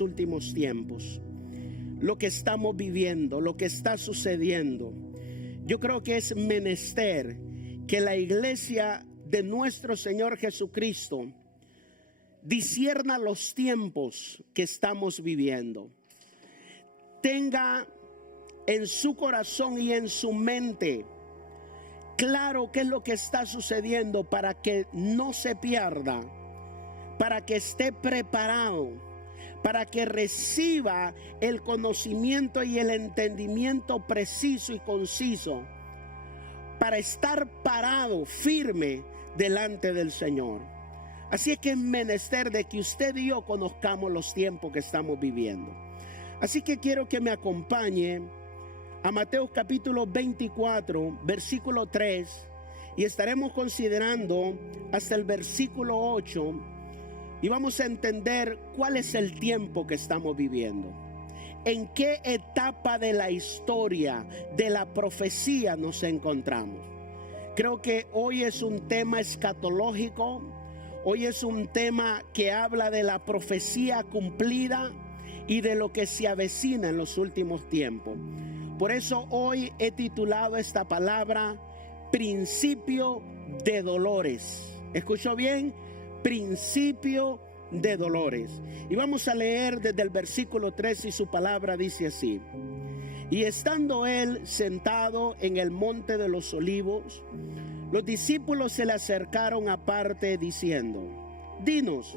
últimos tiempos, lo que estamos viviendo, lo que está sucediendo. Yo creo que es menester que la iglesia de nuestro Señor Jesucristo discierna los tiempos que estamos viviendo. Tenga en su corazón y en su mente claro qué es lo que está sucediendo para que no se pierda, para que esté preparado, para que reciba el conocimiento y el entendimiento preciso y conciso, para estar parado, firme delante del Señor. Así es que es menester de que usted y yo conozcamos los tiempos que estamos viviendo. Así que quiero que me acompañe a Mateo capítulo 24, versículo 3, y estaremos considerando hasta el versículo 8, y vamos a entender cuál es el tiempo que estamos viviendo, en qué etapa de la historia, de la profecía nos encontramos. Creo que hoy es un tema escatológico, hoy es un tema que habla de la profecía cumplida y de lo que se avecina en los últimos tiempos. Por eso hoy he titulado esta palabra principio de dolores. ¿Escuchó bien? Principio de dolores. Y vamos a leer desde el versículo 3 y su palabra dice así: y estando él sentado en el monte de los olivos, los discípulos se le acercaron aparte diciendo: dinos,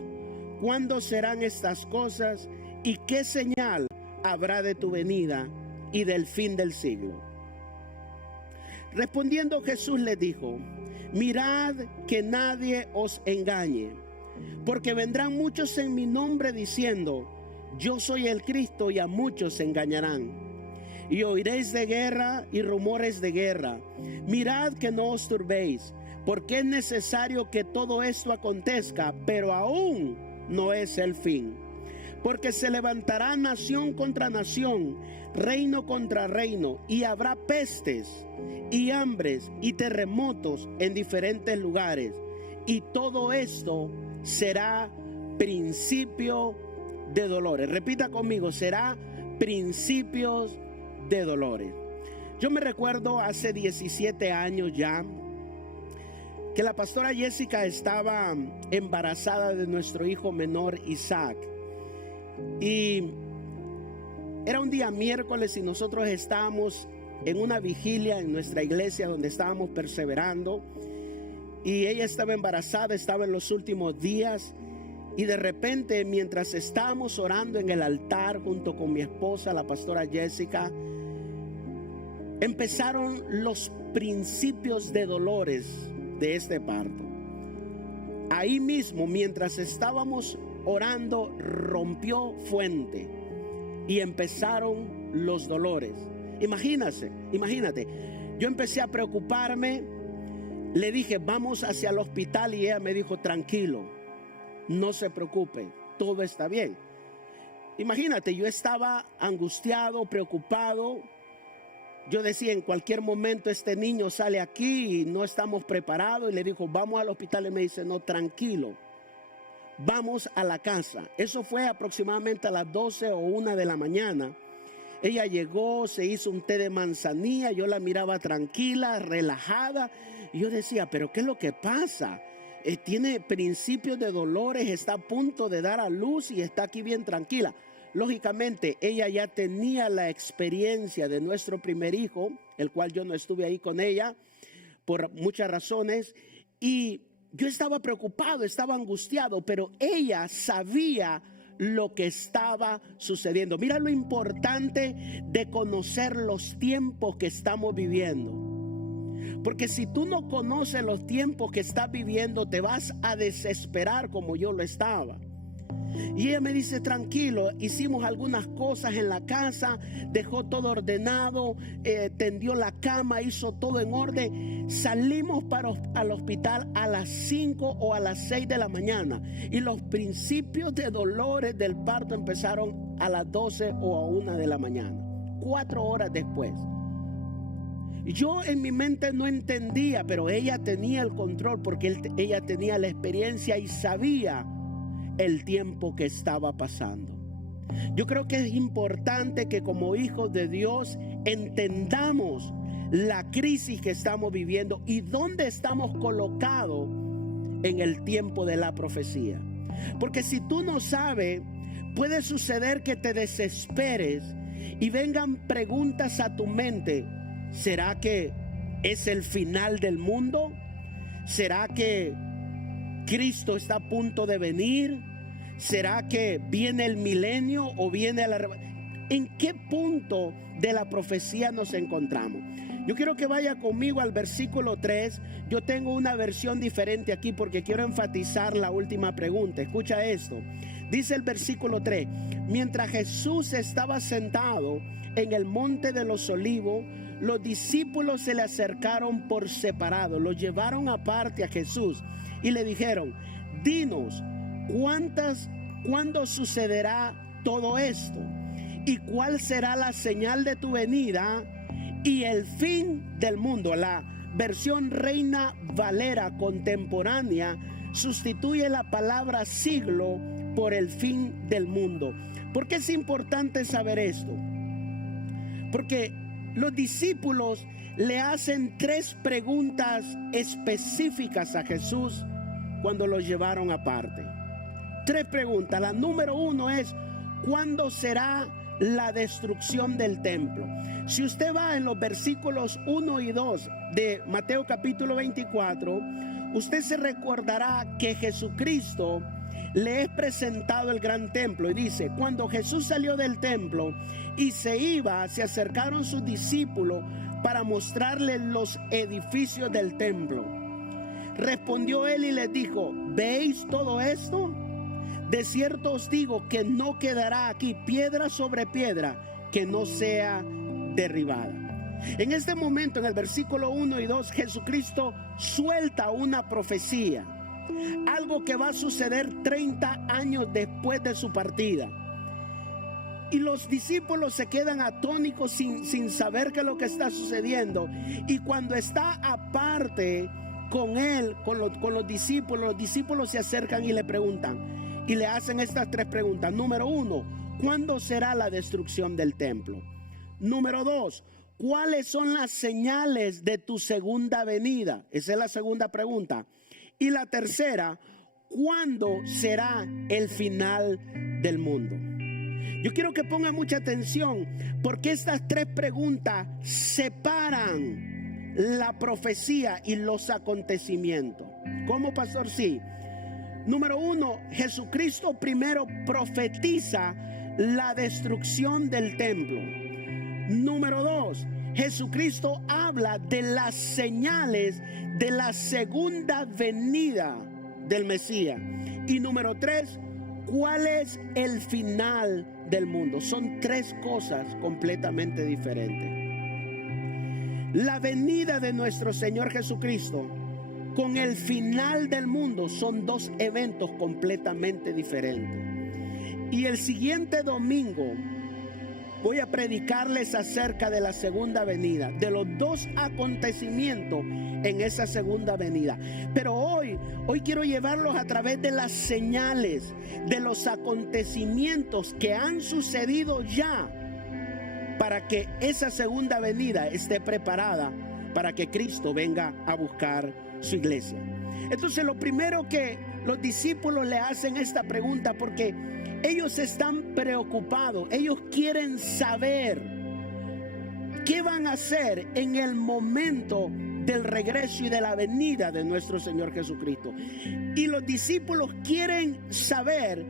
¿cuándo serán estas cosas y qué señal habrá de tu venida y del fin del siglo? Respondiendo Jesús les dijo: mirad que nadie os engañe, porque vendrán muchos en mi nombre diciendo: yo soy el Cristo, y a muchos se engañarán. Y oiréis de guerra y rumores de guerra. Mirad que no os turbéis, porque es necesario que todo esto acontezca, pero aún no es el fin. Porque se levantará nación contra nación, reino contra reino, y habrá pestes y hambres y terremotos en diferentes lugares. Y todo esto será principio de dolores. Repita conmigo: será principios de dolores. Yo me recuerdo hace 17 años ya que la pastora Jessica estaba embarazada de nuestro hijo menor Isaac. Y era un día miércoles y nosotros estábamos en una vigilia en nuestra iglesia donde estábamos perseverando, y ella estaba embarazada, estaba en los últimos días, y de repente, mientras estábamos orando en el altar junto con mi esposa, la pastora Jessica, empezaron los principios de dolores de este parto. Ahí mismo, mientras estábamos orando, rompió fuente y empezaron los dolores. Imagínate, yo empecé a preocuparme. Le dije: vamos hacia el hospital, y ella me dijo: tranquilo, no se preocupe, todo está bien. Imagínate, yo estaba angustiado, preocupado. Yo decía: en cualquier momento este niño sale aquí y no estamos preparados. Y le dijo: vamos al hospital, y me dice: no, tranquilo, vamos a la casa. Eso fue aproximadamente a las 12 o 1 de la mañana. Ella llegó, se hizo un té de manzanilla. Yo la miraba tranquila, relajada, y yo decía: pero ¿qué es lo que pasa? Tiene principios de dolores, está a punto de dar a luz y está aquí bien tranquila. Lógicamente ella ya tenía la experiencia de nuestro primer hijo, el cual yo no estuve ahí con ella por muchas razones, y yo estaba preocupado, estaba angustiado, pero ella sabía lo que estaba sucediendo. Mira lo importante de conocer los tiempos que estamos viviendo. Porque si tú no conoces los tiempos que estás viviendo, te vas a desesperar como yo lo estaba. Y ella me dice: tranquilo, hicimos algunas cosas en la casa, dejó todo ordenado, tendió la cama, hizo todo en orden. Salimos al hospital a las 5 o a las 6 de la mañana, y los principios de dolores del parto empezaron a las 12 o a 1 de la mañana, 4 horas después. Yo en mi mente no entendía, pero ella tenía el control, porque ella tenía la experiencia y sabía el tiempo que estaba pasando. Yo creo que es importante que como hijos de Dios entendamos la crisis que estamos viviendo y dónde estamos colocados en el tiempo de la profecía. Porque si tú no sabes, puede suceder que te desesperes y vengan preguntas a tu mente. ¿Será que es el final del mundo? ¿Será que Cristo está a punto de venir? ¿Será que viene el milenio o viene el arrebato? ¿En qué punto de la profecía nos encontramos? Yo quiero que vaya conmigo al versículo 3. Yo tengo una versión diferente aquí porque quiero enfatizar la última pregunta. Escucha esto. Dice el versículo 3: mientras Jesús estaba sentado en el monte de los olivos, los discípulos se le acercaron por separado, lo llevaron aparte a Jesús y le dijeron: dinos, ¿cuándo sucederá todo esto? ¿Y cuál será la señal de tu venida y el fin del mundo? La versión Reina Valera contemporánea sustituye la palabra siglo por el fin del mundo. ¿Por qué es importante saber esto? Porque los discípulos le hacen 3 preguntas específicas a Jesús cuando lo llevaron aparte. 3 preguntas. La número 1 es: ¿cuándo será la destrucción del templo? Si usted va en los versículos 1 y 2 de Mateo capítulo 24, usted se recordará que Jesucristo le es presentado el gran templo y dice: cuando Jesús salió del templo y se iba, se acercaron sus discípulos para mostrarle los edificios del templo. Respondió él y les dijo: ¿veis todo esto? De cierto os digo que no quedará aquí piedra sobre piedra que no sea derribada. En este momento, en el versículo 1 y 2, Jesucristo suelta una profecía, algo que va a suceder 30 años después de su partida. Y los discípulos se quedan atónitos sin saber qué es lo que está sucediendo. Y cuando está aparte con él, con los discípulos se acercan y le preguntan, y le hacen estas 3 preguntas. Número 1, ¿cuándo será la destrucción del templo? Número 2, ¿cuáles son las señales de tu segunda venida? Esa es la segunda pregunta. Y la tercera, ¿cuándo será el final del mundo? Yo quiero que pongan mucha atención, porque estas 3 preguntas separan la profecía y los acontecimientos. ¿Cómo, pastor? Sí. Número 1, Jesucristo primero profetiza la destrucción del templo. Número 2, Jesucristo habla de las señales de la segunda venida del Mesías. Y número 3, ¿cuál es el final del mundo? Son 3 cosas completamente diferentes. La venida de nuestro Señor Jesucristo con el final del mundo son 2 eventos completamente diferentes. Y el siguiente domingo voy a predicarles acerca de la segunda venida, de los 2 acontecimientos en esa segunda venida. Pero hoy quiero llevarlos a través de las señales, de los acontecimientos que han sucedido ya, para que esa segunda venida esté preparada para que Cristo venga a buscar su iglesia. Entonces, lo primero que los discípulos le hacen esta pregunta, porque ellos están preocupados, ellos quieren saber qué van a hacer en el momento del regreso y de la venida de nuestro Señor Jesucristo. Y los discípulos quieren saber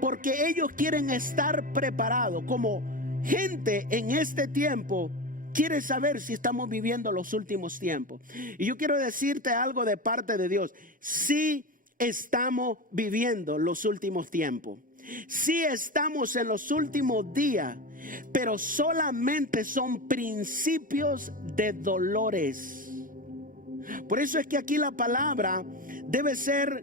porque ellos quieren estar preparados. Como gente en este tiempo quiere saber si estamos viviendo los últimos tiempos. Y yo quiero decirte algo de parte de Dios: sí estamos viviendo los últimos tiempos. Sí estamos en los últimos días, pero solamente son principios de dolores. Por eso es que aquí la palabra debe ser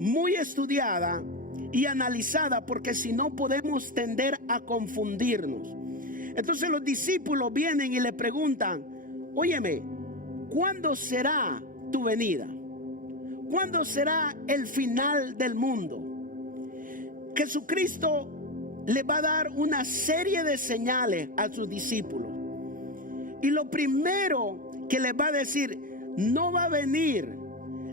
muy estudiada y analizada, porque si no podemos tender a confundirnos. Entonces los discípulos vienen y le preguntan: óyeme, ¿cuándo será tu venida? ¿Cuándo será el final del mundo? Jesucristo le va a dar una serie de señales a sus discípulos. Y lo primero que les va a decir: no va a venir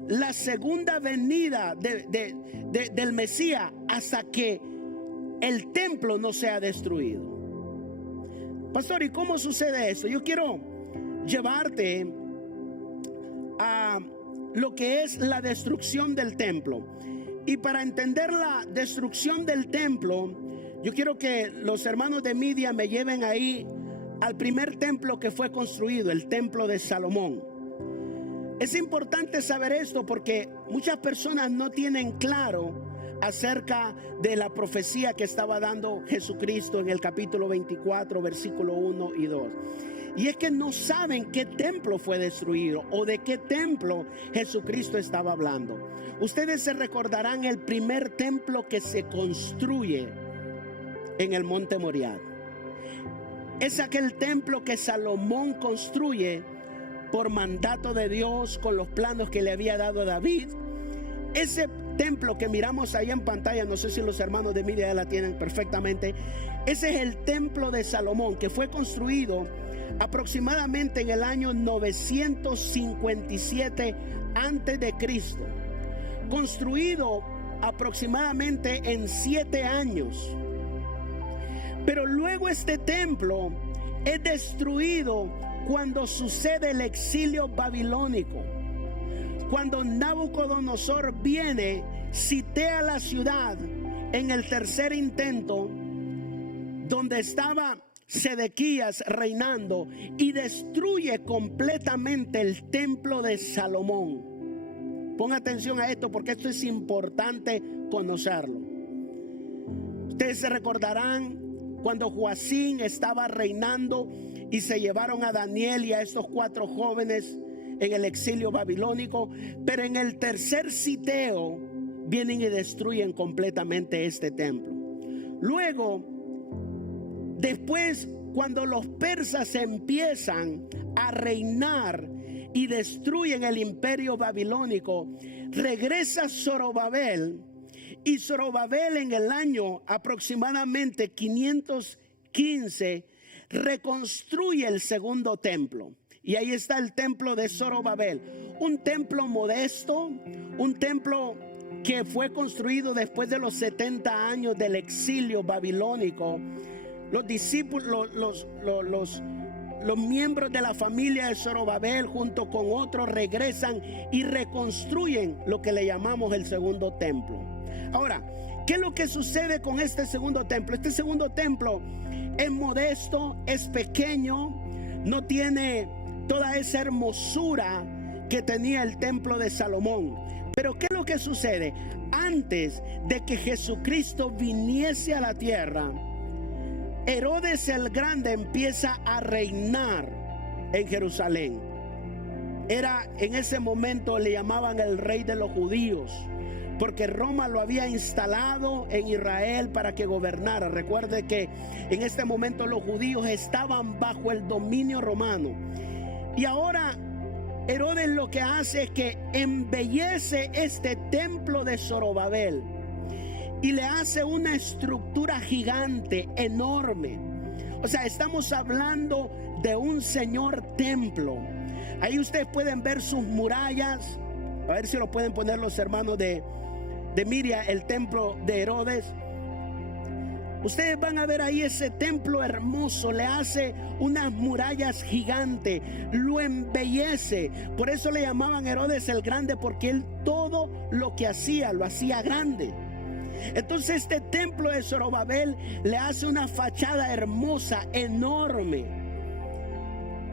la segunda venida del Mesías hasta que el templo no sea destruido. Pastor, ¿y cómo sucede esto? Yo quiero llevarte a lo que es la destrucción del templo. Y para entender la destrucción del templo, yo quiero que los hermanos de Media me lleven ahí al primer templo que fue construido, el templo de Salomón. Es importante saber esto porque muchas personas no tienen claro acerca de la profecía que estaba dando Jesucristo en el capítulo 24, versículo 1 y 2. Y es que no saben qué templo fue destruido o de qué templo Jesucristo estaba hablando. Ustedes se recordarán el primer templo que se construye en el monte Moriah. Es aquel templo que Salomón construye por mandato de Dios, con los planos que le había dado a David. Ese templo que miramos ahí en pantalla, no sé si los hermanos de Media la tienen perfectamente. Ese es el templo de Salomón, que fue construido aproximadamente en el año 957 antes de Cristo, construido aproximadamente en 7 años. Pero luego este templo es destruido cuando sucede el exilio babilónico. Cuando Nabucodonosor viene, sitea la ciudad en el tercer intento, donde estaba Sedequías reinando, y destruye completamente el templo de Salomón. Ponga atención a esto porque esto es importante conocerlo. Ustedes se recordarán cuando Joacín estaba reinando y se llevaron a Daniel y a estos 4 jóvenes en el exilio babilónico. Pero en el tercer siteo vienen y destruyen completamente este templo. Luego, después, cuando los persas empiezan a reinar y destruyen el imperio babilónico, regresa Zorobabel. Y Zorobabel, en el año aproximadamente 515, reconstruye el segundo templo. Y ahí está el templo de Zorobabel, un templo modesto, un templo que fue construido después de los 70 años del exilio babilónico. Los discípulos, los miembros de la familia de Zorobabel junto con otros regresan y reconstruyen lo que le llamamos el segundo templo. Ahora, ¿qué es lo que sucede con este segundo templo? Este segundo templo es modesto, es pequeño, no tiene toda esa hermosura que tenía el templo de Salomón. Pero ¿qué es lo que sucede? Antes de que Jesucristo viniese a la tierra, Herodes el Grande empieza a reinar en Jerusalén. Era, en ese momento le llamaban el rey de los judíos, porque Roma lo había instalado en Israel para que gobernara. Recuerde que en este momento los judíos estaban bajo el dominio romano. Y ahora Herodes lo que hace es que embellece este templo de Zorobabel y le hace una estructura gigante, enorme. O sea, estamos hablando de un señor templo. Ahí ustedes pueden ver sus murallas. A ver si lo pueden poner los hermanos de Media, el templo de Herodes. Ustedes van a ver ahí ese templo hermoso, le hace unas murallas gigantes, lo embellece. Por eso le llamaban Herodes el Grande, porque él todo lo que hacía, lo hacía grande. Entonces este templo de Zorobabel le hace una fachada hermosa, enorme.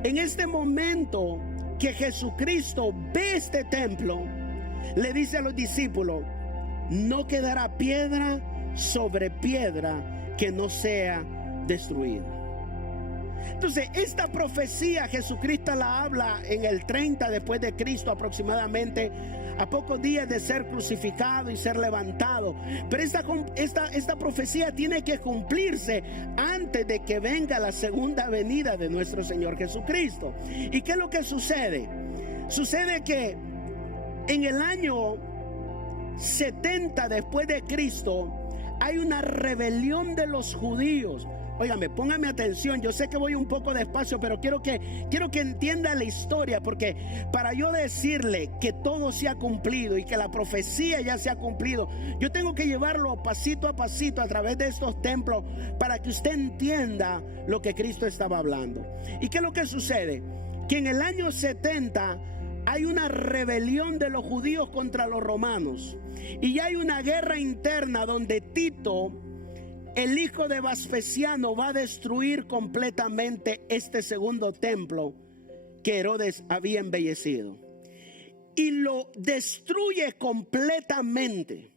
En este momento que Jesucristo ve este templo, le dice a los discípulos: no quedará piedra sobre piedra que no sea destruida. Entonces esta profecía Jesucristo la habla en el 30 después de Cristo, aproximadamente a pocos días de ser crucificado y ser levantado. Pero esta profecía tiene que cumplirse antes de que venga la segunda venida de nuestro Señor Jesucristo. ¿Y qué es lo que sucede? Sucede que en el año 70 después de Cristo hay una rebelión de los judíos. Óigame, póngame atención, yo sé que voy un poco despacio, pero quiero que entienda la historia, porque para yo decirle que todo se ha cumplido y que la profecía ya se ha cumplido, yo tengo que llevarlo pasito a pasito a través de estos templos para que usted entienda lo que Cristo estaba hablando. ¿Y qué es lo que sucede? Que en el año 70 hay una rebelión de los judíos contra los romanos, y ya hay una guerra interna donde Tito, el hijo de Vespasiano, va a destruir completamente este segundo templo que Herodes había embellecido, y lo destruye completamente.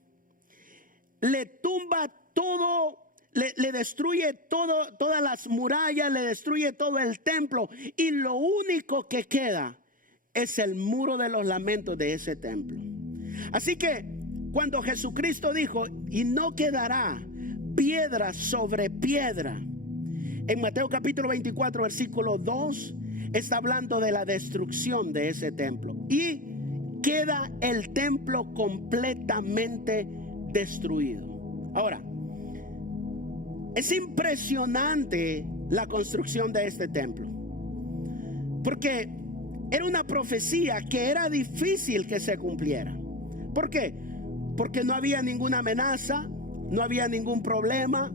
Le tumba todo, le destruye todo, todas las murallas, le destruye todo el templo, y lo único que queda es el muro de los lamentos de ese templo. Así que cuando Jesucristo dijo, y no quedará piedra sobre piedra, en Mateo capítulo 24 versículo 2 está hablando de la destrucción de ese templo, y queda el templo completamente destruido. Ahora, es impresionante la construcción de este templo, porque era una profecía que era difícil que se cumpliera. ¿Por qué? Porque no había ninguna amenaza, no había ningún problema,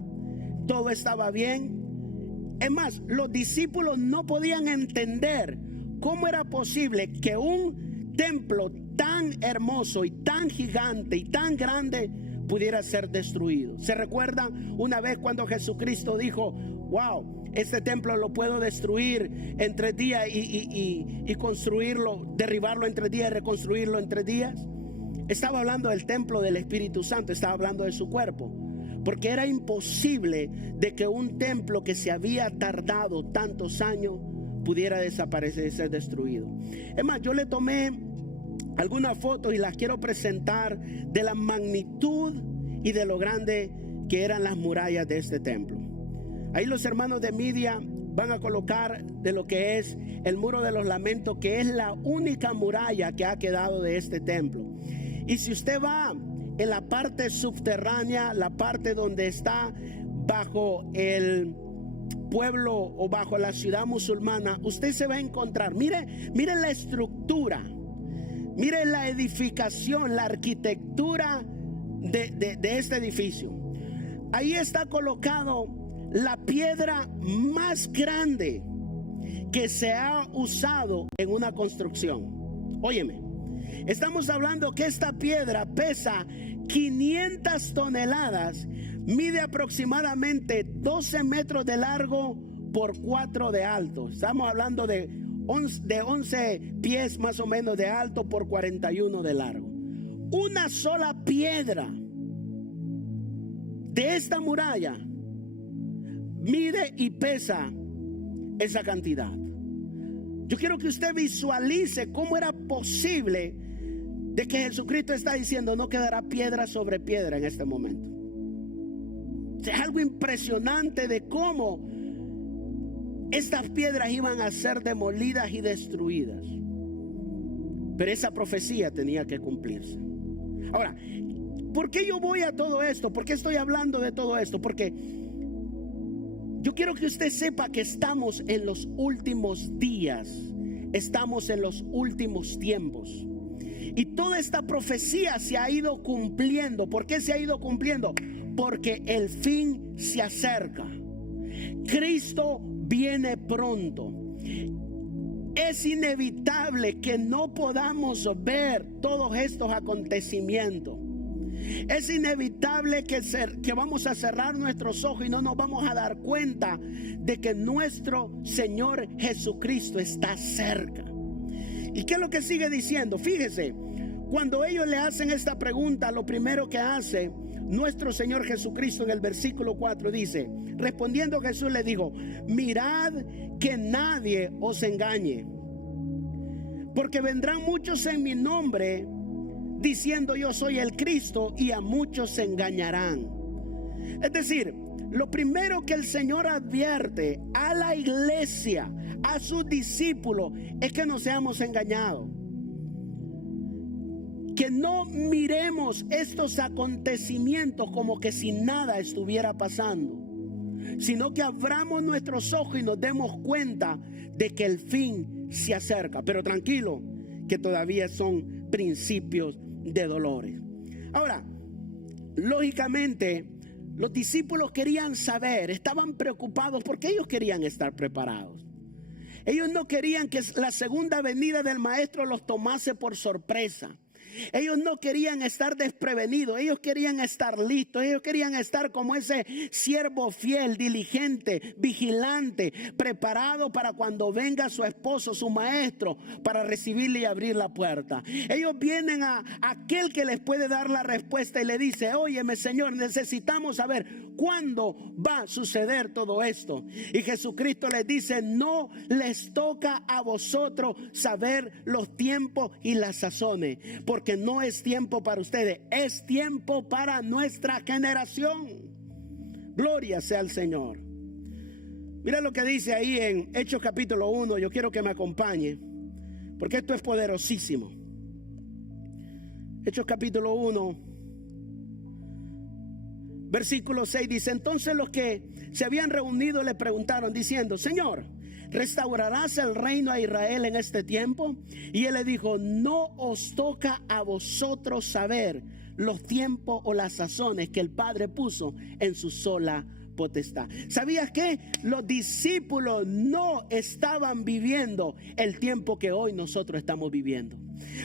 todo estaba bien. Es más, los discípulos no podían entender cómo era posible que un templo tan hermoso y tan gigante y tan grande pudiera ser destruido. ¿Se recuerdan una vez cuando Jesucristo dijo, wow, este templo lo puedo destruir en 3 días y construirlo, derribarlo en 3 días y reconstruirlo en 3 días? Estaba hablando del templo del Espíritu Santo, estaba hablando de su cuerpo, porque era imposible de que un templo que se había tardado tantos años pudiera desaparecer y ser destruido. Es más, yo le tomé algunas fotos y las quiero presentar de la magnitud y de lo grande que eran las murallas de este templo. Ahí los hermanos de Media van a colocar de lo que es el muro de los lamentos, que es la única muralla que ha quedado de este templo. Y si usted va en la parte subterránea, la parte donde está bajo el pueblo o bajo la ciudad musulmana, usted se va a encontrar, mire la estructura, mire la edificación, la arquitectura de este edificio. Ahí está colocado la piedra más grande que se ha usado en una construcción. Óyeme, estamos hablando que esta piedra pesa 500 toneladas, mide aproximadamente 12 metros de largo por 4 de alto. Estamos hablando de 11 pies más o menos de alto por 41 de largo. Una sola piedra de esta muralla mide y pesa esa cantidad. Yo quiero que usted visualice cómo era posible de que Jesucristo está diciendo no quedará piedra sobre piedra en este momento. Es algo impresionante de cómo estas piedras iban a ser demolidas y destruidas. Pero esa profecía tenía que cumplirse. Ahora, ¿por qué yo voy a todo esto? ¿Por qué estoy hablando de todo esto? Porque yo quiero que usted sepa que estamos en los últimos días, estamos en los últimos tiempos. Y toda esta profecía se ha ido cumpliendo. ¿Por qué se ha ido cumpliendo? Porque el fin se acerca. Cristo viene pronto. Es inevitable que no podamos ver todos estos acontecimientos. Es inevitable que vamos a cerrar nuestros ojos y no nos vamos a dar cuenta de que nuestro Señor Jesucristo está cerca. ¿Y qué es lo que sigue diciendo? Fíjese, cuando ellos le hacen esta pregunta, lo primero que hace nuestro Señor Jesucristo en el versículo 4 dice, respondiendo Jesús le dijo, mirad que nadie os engañe, porque vendrán muchos en mi nombre diciendo yo soy el Cristo, y a muchos se engañarán. Es decir, lo primero que el Señor advierte a la iglesia, a sus discípulos, es que no seamos engañados. que no miremos estos acontecimientos como que si nada estuviera pasando, sino que abramos nuestros ojos y nos demos cuenta de que el fin se acerca. Pero tranquilo, que todavía son principios de dolores. Ahora, lógicamente, los discípulos querían saber, estaban preocupados porque ellos querían estar preparados. Ellos no querían que la segunda venida del maestro los tomase por sorpresa. Ellos no querían estar desprevenidos, ellos querían estar listos, ellos querían estar como ese siervo fiel, diligente, vigilante, preparado para cuando venga su esposo, su maestro, para recibirle y abrir la puerta. Ellos vienen a aquel que les puede dar la respuesta y le dice: óyeme, Señor, necesitamos saber cuándo va a suceder todo esto. Y Jesucristo les dice: no les toca a vosotros saber los tiempos y las sazones, porque no es tiempo para ustedes, es tiempo para nuestra generación. Gloria sea al Señor. Mira lo que dice ahí en Hechos capítulo 1. Yo quiero que me acompañe, porque esto es poderosísimo. Hechos capítulo 1, versículo 6 dice: entonces los que se habían reunido le preguntaron diciendo: Señor, ¿restaurarás el reino a Israel en este tiempo? Y él le dijo: no os toca a vosotros saber los tiempos o las sazones que el Padre puso en su sola potestad. ¿Sabías que los discípulos no estaban viviendo el tiempo que hoy nosotros estamos viviendo?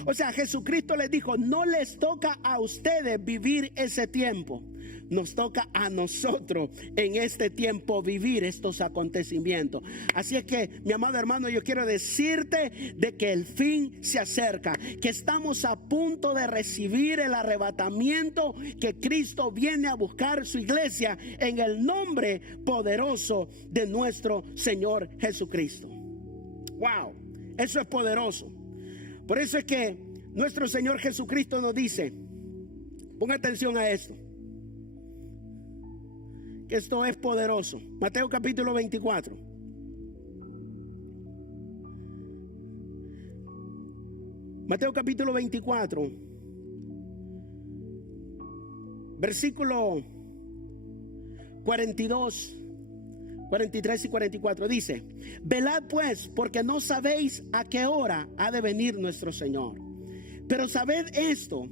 O sea, Jesucristo les dijo: no les toca a ustedes vivir ese tiempo. Nos toca a nosotros en este tiempo vivir estos acontecimientos. Así es que, mi amado hermano, yo quiero decirte de que el fin se acerca, que estamos a punto de recibir el arrebatamiento, que Cristo viene a buscar su iglesia en el nombre poderoso de nuestro Señor Jesucristo. Wow, eso es poderoso. Por eso es que nuestro Señor Jesucristo nos dice, ponga atención a esto, que esto es poderoso. Mateo capítulo 24. Mateo capítulo 24, versículo 42, 43 y 44 dice: velad pues, porque no sabéis a qué hora ha de venir nuestro Señor. Pero sabed esto,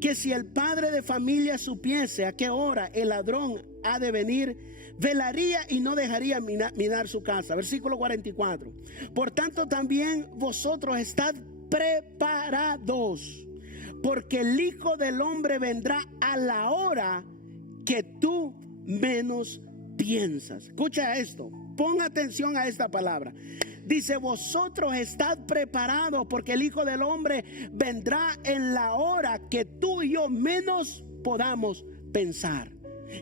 que si el padre de familia supiese a qué hora el ladrón ha de venir, velaría y no dejaría minar su casa. Versículo 44. Por tanto también vosotros estad preparados, porque el Hijo del Hombre vendrá a la hora que tú menos piensas. Escucha esto, pon atención a esta palabra. Dice: vosotros estad preparados, porque el Hijo del Hombre vendrá en la hora que tú y yo menos podamos pensar.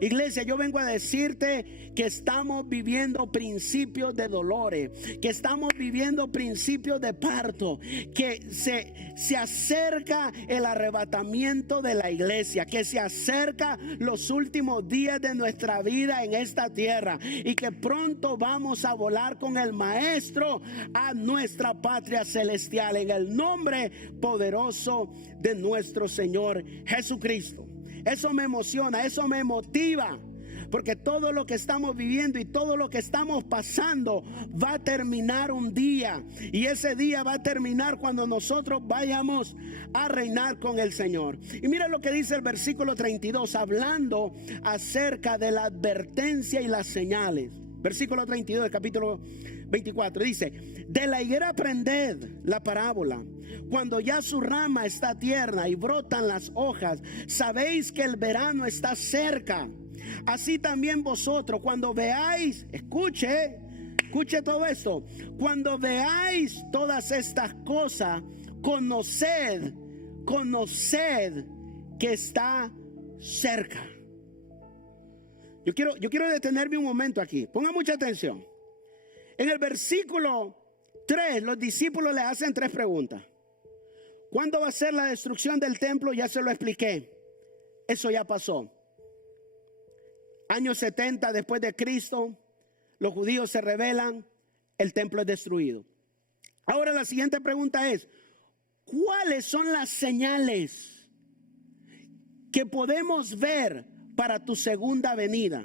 Iglesia, yo vengo a decirte que estamos viviendo principios de dolores, que estamos viviendo principios de parto, que se acerca el arrebatamiento de la iglesia, que se acerca los últimos días de nuestra vida en esta tierra, y que pronto vamos a volar con el Maestro a nuestra patria celestial en el nombre poderoso de nuestro Señor Jesucristo. Eso me emociona, eso me motiva, porque todo lo que estamos viviendo y todo lo que estamos pasando va a terminar un día, y ese día va a terminar cuando nosotros vayamos a reinar con el Señor. Y mira lo que dice el versículo 32, hablando acerca de la advertencia y las señales. Versículo 32 del capítulo 24 dice: de la higuera aprended la parábola. Cuando ya su rama está tierna y brotan las hojas, sabéis que el verano está cerca. Así también vosotros, cuando veáis, escuche todo esto, cuando veáis todas estas cosas, conoced que está cerca. Yo quiero detenerme un momento aquí. Ponga mucha atención. En el versículo 3, los discípulos le hacen 3 preguntas. ¿Cuándo va a ser la destrucción del templo? Ya se lo expliqué. Eso ya pasó. Año 70 después de Cristo, los judíos se rebelan, el templo es destruido. Ahora la siguiente pregunta es: ¿cuáles son las señales que podemos ver para tu segunda venida.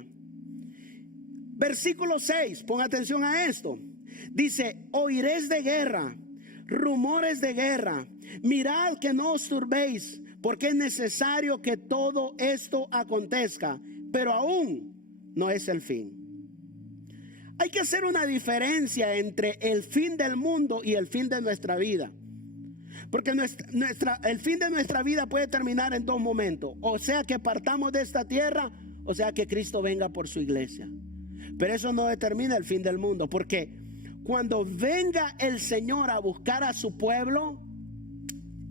Versículo 6, pon atención a esto. Dice, oiréis de guerra, rumores de guerra. Mirad que no os turbéis, porque es necesario que todo esto acontezca, pero aún no es el fin. Hay que hacer una diferencia entre el fin del mundo y el fin de nuestra vida. Porque el fin de nuestra vida puede terminar en dos momentos. O sea que partamos de esta tierra, o sea que Cristo venga por su iglesia. Pero eso no determina el fin del mundo, porque cuando venga el Señor a buscar a su pueblo,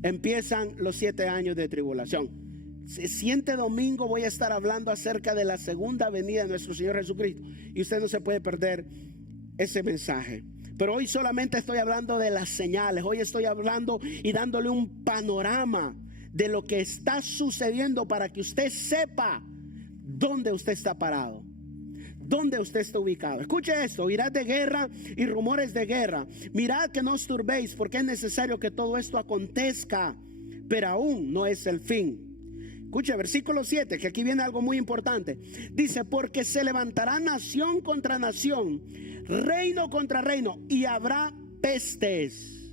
empiezan los 7 años de tribulación. El siguiente domingo voy a estar hablando acerca de la segunda venida de nuestro Señor Jesucristo, y usted no se puede perder ese mensaje. Pero hoy solamente estoy hablando de las señales. Hoy estoy hablando y dándole un panorama de lo que está sucediendo para que usted sepa dónde usted está parado, dónde usted está ubicado. Escuche esto: oirás de guerra y rumores de guerra. Mirad que no os turbéis, porque es necesario que todo esto acontezca, pero aún no es el fin. Escuche, versículo 7, que aquí viene algo muy importante. Dice, porque se levantará nación contra nación, reino contra reino, y habrá pestes,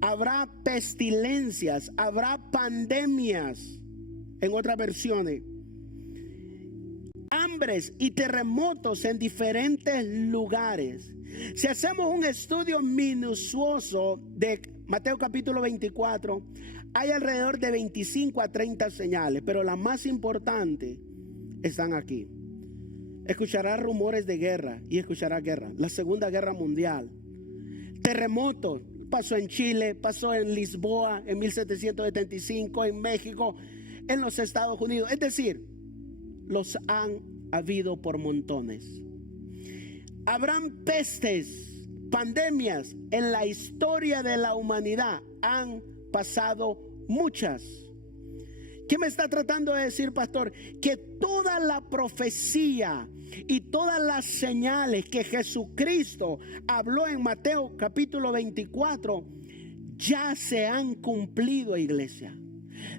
habrá pestilencias, habrá pandemias, en otras versiones, hambres y terremotos en diferentes lugares. Si hacemos un estudio minucioso de Mateo capítulo 24, hay alrededor de 25 a 30 señales, pero las más importantes están aquí. Escuchará rumores de guerra y escuchará guerra. La Segunda Guerra Mundial. Terremotos. Pasó en Chile, pasó en Lisboa en 1775, en México, en los Estados Unidos. Es decir, los han habido por montones. Habrán pestes, pandemias. En la historia de la humanidad han pasado muchas. ¿Qué me está tratando de decir, pastor? Que toda la profecía y todas las señales que Jesucristo habló en Mateo capítulo 24 ya se han cumplido, iglesia.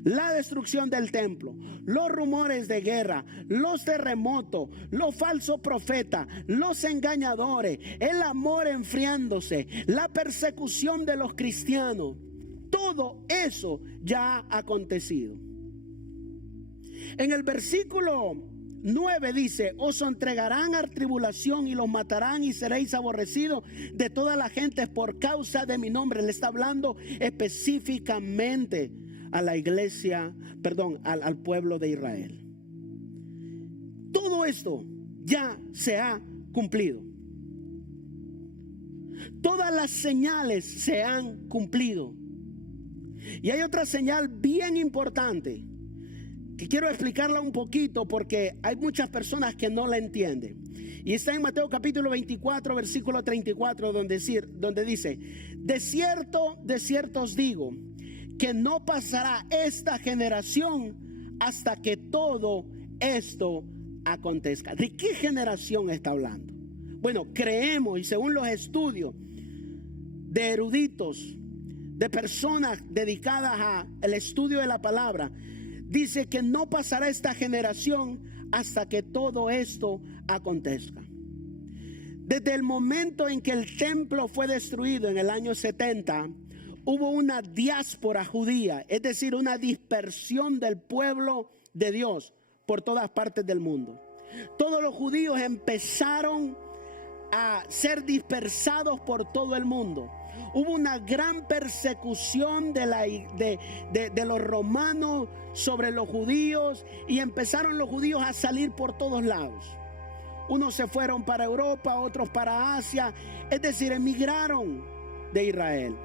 La destrucción del templo, los rumores de guerra, los terremotos, los falsos profetas, los engañadores, el amor enfriándose, la persecución de los cristianos. Todo eso ya ha acontecido. En el versículo 9 dice, os entregarán a tribulación y los matarán y seréis aborrecidos de toda la gente por causa de mi nombre. Le está hablando específicamente a la iglesia, al pueblo de Israel. Todo esto ya se ha cumplido. Todas las señales se han cumplido. Y hay otra señal bien importante que quiero explicarla un poquito, porque hay muchas personas que no la entienden. Y está en Mateo capítulo 24, versículo 34, donde dice, de cierto os digo, que no pasará esta generación hasta que todo esto acontezca. ¿De qué generación está hablando? Bueno, creemos, y según los estudios de eruditos, de personas dedicadas al estudio de la palabra, dice que no pasará esta generación hasta que todo esto acontezca. Desde el momento en que el templo fue destruido en el año 70, hubo una diáspora judía, es decir, una dispersión del pueblo de Dios por todas partes del mundo. Todos los judíos empezaron a ser dispersados por todo el mundo. Hubo una gran persecución de los romanos sobre los judíos, y empezaron los judíos a salir por todos lados. Unos se fueron para Europa, otros para Asia, es decir, emigraron de Israel.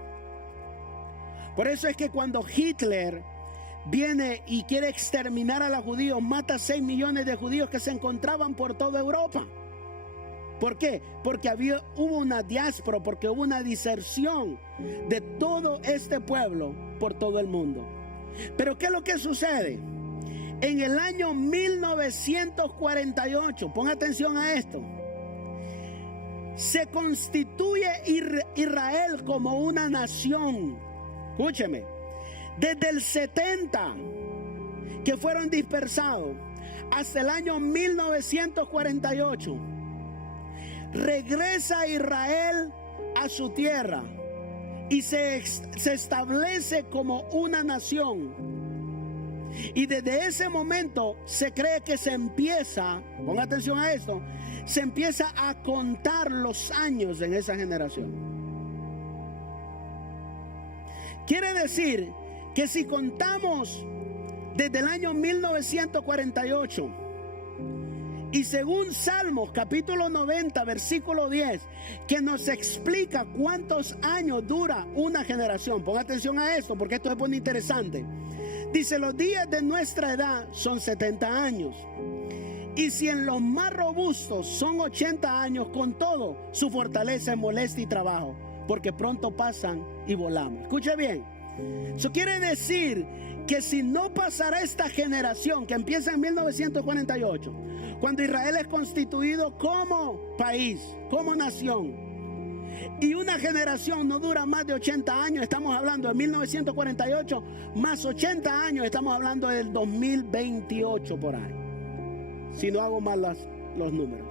Por eso es que cuando Hitler viene y quiere exterminar a los judíos, mata 6 millones de judíos que se encontraban por toda Europa. ¿Por qué? Porque hubo una diáspora, porque hubo una diserción de todo este pueblo por todo el mundo. Pero ¿qué es lo que sucede? En el año 1948, pon atención a esto, se constituye Israel como una nación. Escúcheme, desde el 70 que fueron dispersados hasta el año 1948. Regresa Israel a su tierra y se establece como una nación. Y desde ese momento se cree que se empieza, ponga atención a esto, se empieza a contar los años en esa generación. Quiere decir que si contamos desde el año 1948 y según Salmos capítulo 90 versículo 10, que nos explica cuántos años dura una generación, ponga atención a esto porque esto se pone interesante. Dice: los días de nuestra edad son 70 años. Y si en los más robustos son 80 años, con todo, su fortaleza es molestia y trabajo, porque pronto pasan y volamos. Escuche bien. Eso quiere decir que si no pasará esta generación que empieza en 1948, cuando Israel es constituido como país, como nación, y una generación no dura más de 80 años, estamos hablando de 1948 más 80 años, estamos hablando del 2028 por ahí, si no hago mal los números.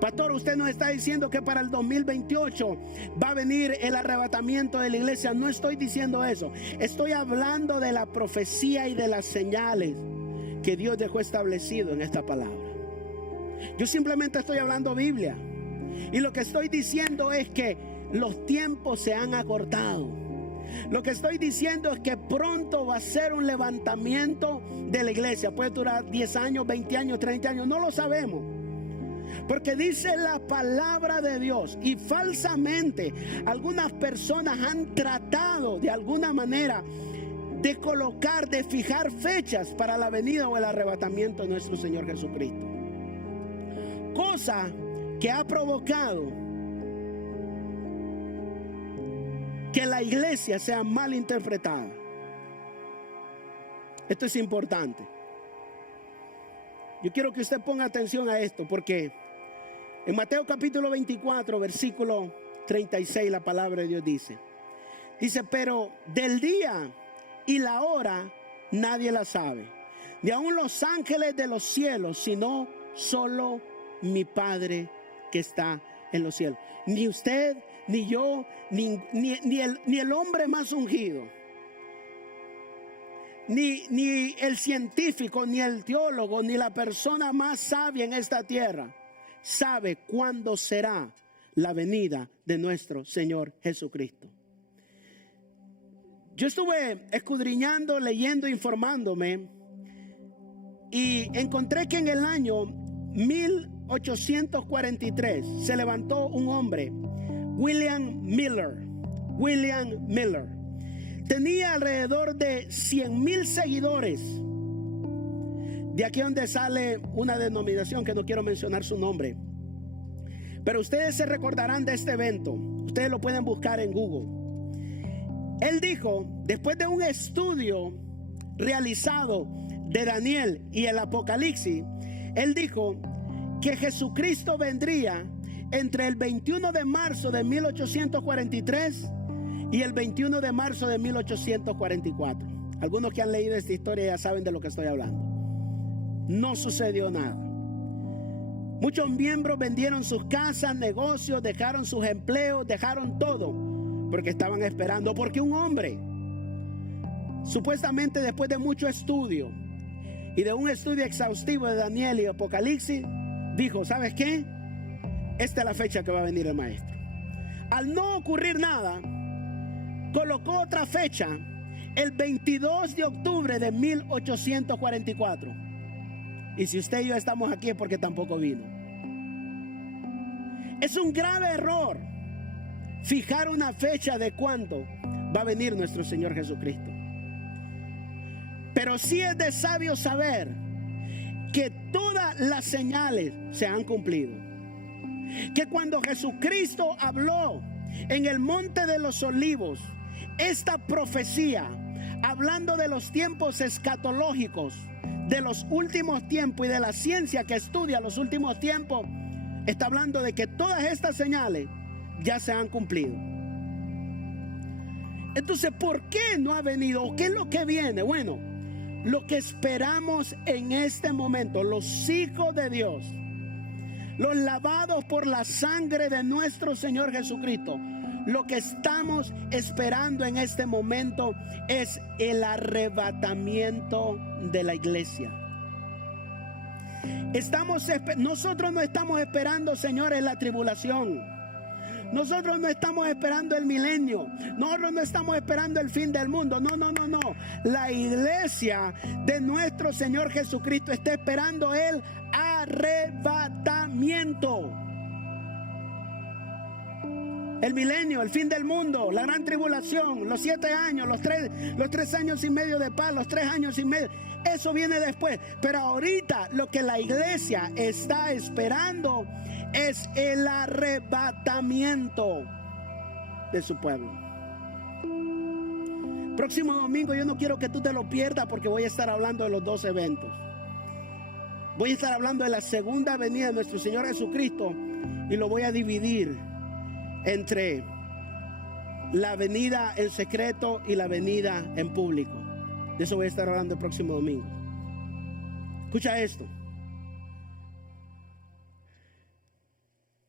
Pastor, usted nos está diciendo que para el 2028 va a venir el arrebatamiento de la iglesia. No estoy diciendo eso, estoy hablando de la profecía y de las señales que Dios dejó establecido en esta palabra. Yo simplemente estoy hablando Biblia. Y lo que estoy diciendo es que los tiempos se han acortado. Lo que estoy diciendo es que pronto va a ser un levantamiento de la iglesia. Puede durar 10 años, 20 años, 30 años, no lo sabemos. Porque dice la palabra de Dios, y falsamente algunas personas han tratado de alguna manera de colocar, de fijar fechas para la venida o el arrebatamiento de nuestro Señor Jesucristo. Cosa que ha provocado que la iglesia sea mal interpretada. Esto es importante. Yo quiero que usted ponga atención a esto, porque en Mateo capítulo 24 versículo 36 la palabra de Dios dice, pero del día y la hora nadie la sabe, ni aun los ángeles de los cielos, sino solo mi Padre que está en los cielos. Ni usted, ni yo, ni el hombre más ungido, ni el científico, ni el teólogo, ni la persona más sabia en esta tierra sabe cuándo será la venida de nuestro Señor Jesucristo. Yo estuve escudriñando, leyendo, informándome, y encontré que en el año 1843 se levantó un hombre, William Miller. Tenía alrededor de 100,000 seguidores. De aquí donde sale una denominación que no quiero mencionar su nombre, pero ustedes se recordarán de este evento. Ustedes lo pueden buscar en Google. Él dijo, después de un estudio realizado de Daniel y el Apocalipsis, él dijo que Jesucristo vendría entre el 21 de marzo de 1843 y el 21 de marzo de 1844. Algunos que han leído esta historia ya saben de lo que estoy hablando. No sucedió nada. Muchos miembros vendieron sus casas, negocios, dejaron sus empleos, dejaron todo, porque estaban esperando, porque un hombre, supuestamente después de mucho estudio y de un estudio exhaustivo de Daniel y Apocalipsis, dijo, ¿sabes qué? Esta es la fecha que va a venir el maestro. Al no ocurrir nada, colocó otra fecha, el 22 de octubre de 1844. Y si usted y yo estamos aquí es porque tampoco vino. Es un grave error fijar una fecha de cuándo va a venir nuestro Señor Jesucristo. Pero sí es de sabio saber que todas las señales se han cumplido. Que cuando Jesucristo habló en el Monte de los Olivos, esta profecía, hablando de los tiempos escatológicos, de los últimos tiempos y de la ciencia que estudia los últimos tiempos, está hablando de que todas estas señales ya se han cumplido. Entonces, ¿por qué no ha venido? ¿O qué es lo que viene? Bueno, lo que esperamos en este momento, los hijos de Dios, los lavados por la sangre de nuestro Señor Jesucristo, lo que estamos esperando en este momento es el arrebatamiento de la iglesia. Nosotros no estamos esperando, señores, la tribulación. Nosotros no estamos esperando el milenio. Nosotros no estamos esperando el fin del mundo. No. La iglesia de nuestro Señor Jesucristo está esperando el arrebatamiento. El milenio, el fin del mundo, la gran tribulación, los 7 años, los 3 años y medio de paz, los 3 años y medio. Eso viene después. Pero ahorita lo que la iglesia está esperando es el arrebatamiento de su pueblo. Próximo domingo yo no quiero que tú te lo pierdas, porque voy a estar hablando de los 2 eventos. Voy a estar hablando de la segunda venida de nuestro Señor Jesucristo, y lo voy a dividir entre la venida en secreto y la venida en público. De eso voy a estar hablando el próximo domingo. Escucha esto.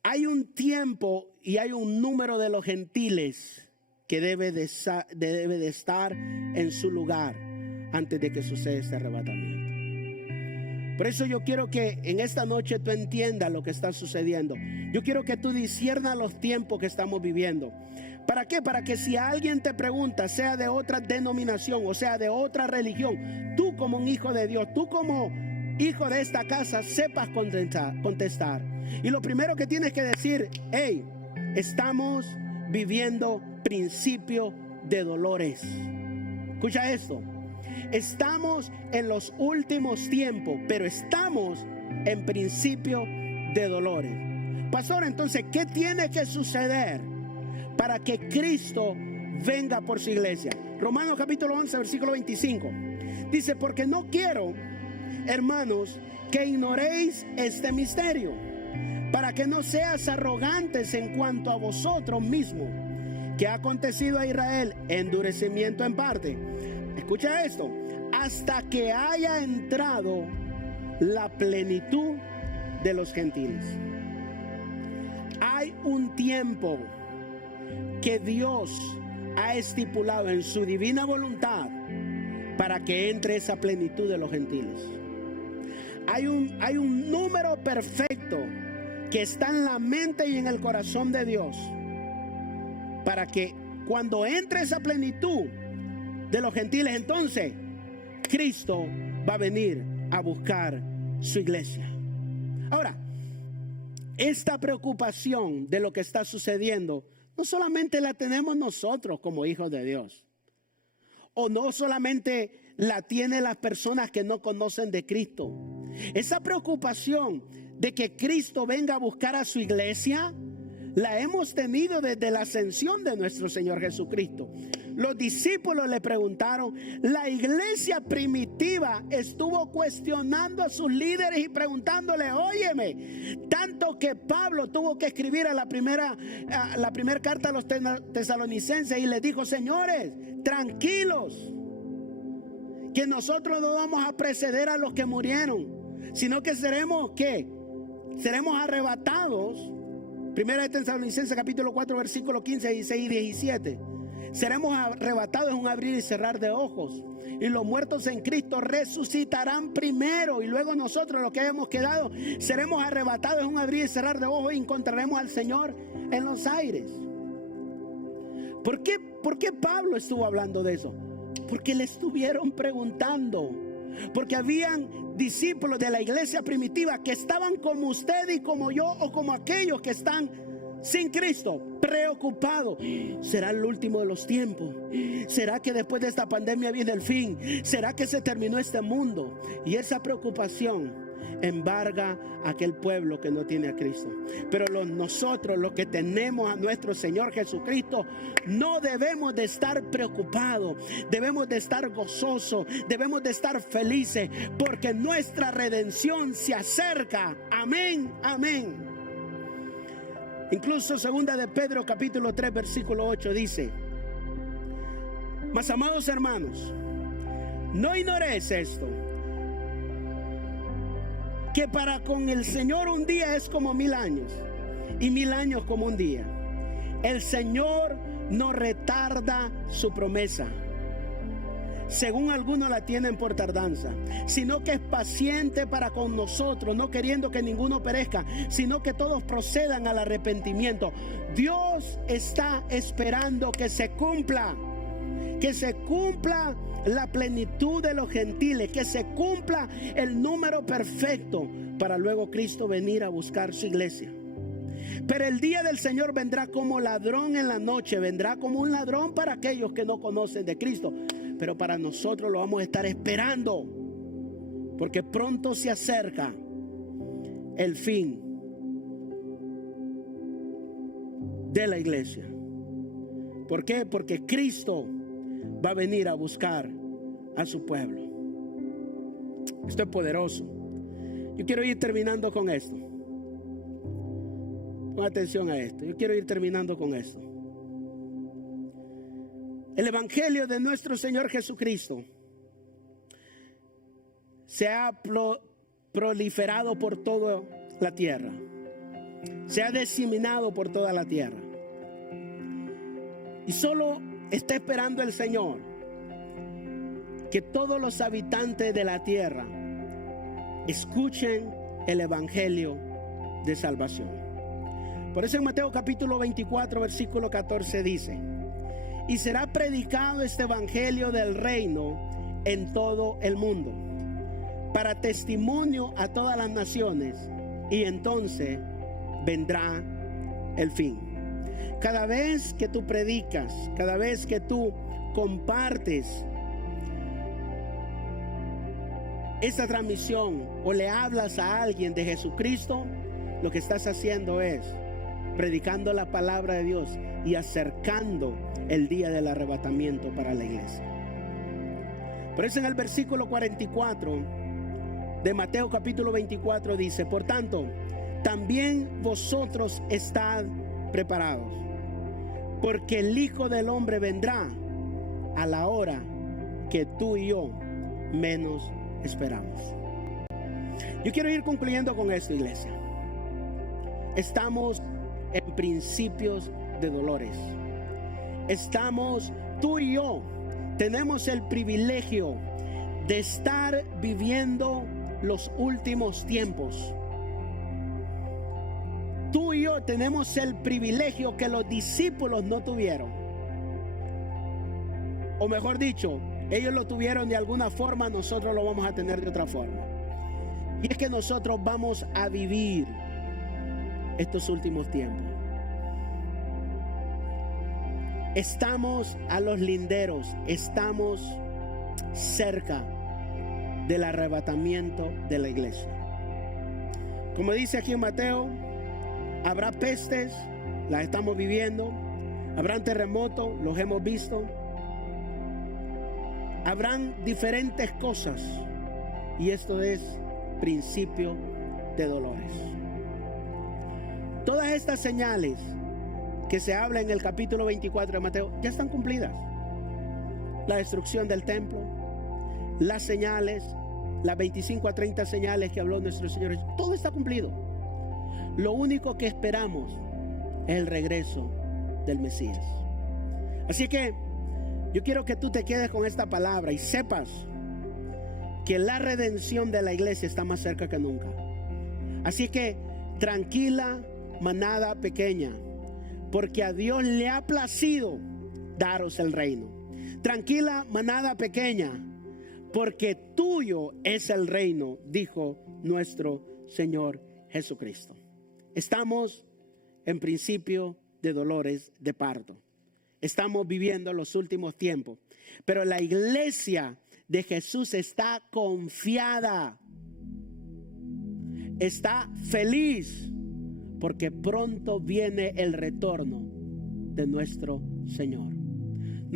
Hay un tiempo y hay un número de los gentiles que debe de estar en su lugar antes de que suceda este arrebatamiento. Por eso yo quiero que en esta noche tú entiendas lo que está sucediendo. Yo quiero que tú disciernas los tiempos que estamos viviendo. ¿Para qué? Para que si alguien te pregunta, sea de otra denominación o sea de otra religión, tú como un hijo de Dios, tú como hijo de esta casa, sepas contestar. Y lo primero que tienes que decir: hey, estamos viviendo principio de dolores. Escucha esto. Estamos en los últimos tiempos, pero estamos en principio de dolores. Pastor, entonces, ¿qué tiene que suceder para que Cristo venga por su iglesia? Romanos capítulo 11, versículo 25. Dice: porque no quiero, hermanos, que ignoréis este misterio, para que no seas arrogantes en cuanto a vosotros mismos, que ha acontecido a Israel endurecimiento en parte. Escucha esto: hasta que haya entrado la plenitud de los gentiles. Hay un tiempo que Dios ha estipulado en su divina voluntad para que entre esa plenitud de los gentiles. Hay un número perfecto que está en la mente y en el corazón de Dios para que cuando entre esa plenitud de los gentiles, entonces Cristo va a venir a buscar su iglesia. Ahora, esta preocupación de lo que está sucediendo no solamente la tenemos nosotros como hijos de Dios, o no solamente la tienen las personas que no conocen de Cristo. Esa preocupación de que Cristo venga a buscar a su iglesia la hemos tenido desde la ascensión de nuestro Señor Jesucristo. Los discípulos le preguntaron, la iglesia primitiva estuvo cuestionando a sus líderes y preguntándole, óyeme, tanto que Pablo tuvo que escribir la primera carta a los tesalonicenses y les dijo, señores, tranquilos, que nosotros no vamos a preceder a los que murieron, sino que seremos, ¿qué? Seremos arrebatados. Primera de Tesalonicenses capítulo 4 versículos 15, 16 y 17. Seremos arrebatados en un abrir y cerrar de ojos, y los muertos en Cristo resucitarán primero, y luego nosotros los que hayamos quedado seremos arrebatados en un abrir y cerrar de ojos y encontraremos al Señor en los aires. ¿Por qué Pablo estuvo hablando de eso? Porque le estuvieron preguntando. Porque habían discípulos de la iglesia primitiva que estaban como usted y como yo, o como aquellos que están sin Cristo, preocupados. ¿Será el último de los tiempos? ¿Será que después de esta pandemia viene el fin? ¿Será que se terminó este mundo? Y esa preocupación embarga a aquel pueblo que no tiene a Cristo. Pero nosotros, los que tenemos a nuestro Señor Jesucristo, no debemos de estar preocupados, debemos de estar gozosos, debemos de estar felices, porque nuestra redención se acerca. Amén, amén. Incluso segunda de Pedro capítulo 3 versículo 8 dice: mas amados hermanos, No ignores esto, que para con el Señor un día es como 1000 años y 1000 años como un día. El Señor no retarda su promesa, según algunos la tienen por tardanza, sino que es paciente para con nosotros, no queriendo que ninguno perezca, sino que todos procedan al arrepentimiento. Dios está esperando que se cumpla la plenitud de los gentiles, que se cumpla el número perfecto, para luego Cristo venir a buscar su iglesia. Pero el día del Señor vendrá como ladrón en la noche, vendrá como un ladrón para aquellos que no conocen de Cristo. Pero para nosotros lo vamos a estar esperando, porque pronto se acerca el fin de la iglesia. ¿Por qué? Porque Cristo va a venir a buscar a su pueblo. Esto es poderoso. Yo quiero ir terminando con esto. Pon atención a esto. Yo quiero ir terminando con esto. El evangelio de nuestro Señor Jesucristo se ha proliferado por toda la tierra. Se ha diseminado por toda la tierra. Y solo está esperando el Señor que todos los habitantes de la tierra escuchen el evangelio de salvación. Por eso en Mateo capítulo 24 versículo 14 dice: y será predicado este evangelio del reino en todo el mundo, para testimonio a todas las naciones, y entonces vendrá el fin. Cada vez que tú predicas, cada vez que tú compartes esta transmisión o le hablas a alguien de Jesucristo, lo que estás haciendo es predicando la palabra de Dios y acercando el día del arrebatamiento para la iglesia. Por eso en el versículo 44 de Mateo capítulo 24 dice: por tanto, también vosotros estad preparados, porque el Hijo del Hombre vendrá a la hora que tú y yo menos esperamos. Yo quiero ir concluyendo con esto, iglesia. Estamos en principios de dolores. Tú y yo tenemos el privilegio de estar viviendo los últimos tiempos. Tú y yo tenemos el privilegio que los discípulos no tuvieron. O mejor dicho, ellos lo tuvieron de alguna forma, nosotros lo vamos a tener de otra forma. Y es que nosotros vamos a vivir estos últimos tiempos. Estamos a los linderos, estamos cerca del arrebatamiento de la iglesia. Como dice aquí en Mateo, habrá pestes, las estamos viviendo. Habrán terremotos, los hemos visto. Habrán diferentes cosas, y esto es principio de dolores. Todas estas señales que se habla en el capítulo 24 de Mateo ya están cumplidas. La destrucción del templo, las señales, las 25 a 30 señales que habló nuestro Señor, todo está cumplido. Lo único que esperamos es el regreso del Mesías. Así que yo quiero que tú te quedes con esta palabra y sepas que la redención de la iglesia está más cerca que nunca. Así que tranquila, manada pequeña, porque a Dios le ha placido daros el reino. Tranquila, manada pequeña, porque tuyo es el reino, dijo nuestro Señor Jesucristo. Estamos en principio de dolores de parto. Estamos viviendo los últimos tiempos, pero la iglesia de Jesús está confiada, está feliz, porque pronto viene el retorno de nuestro Señor.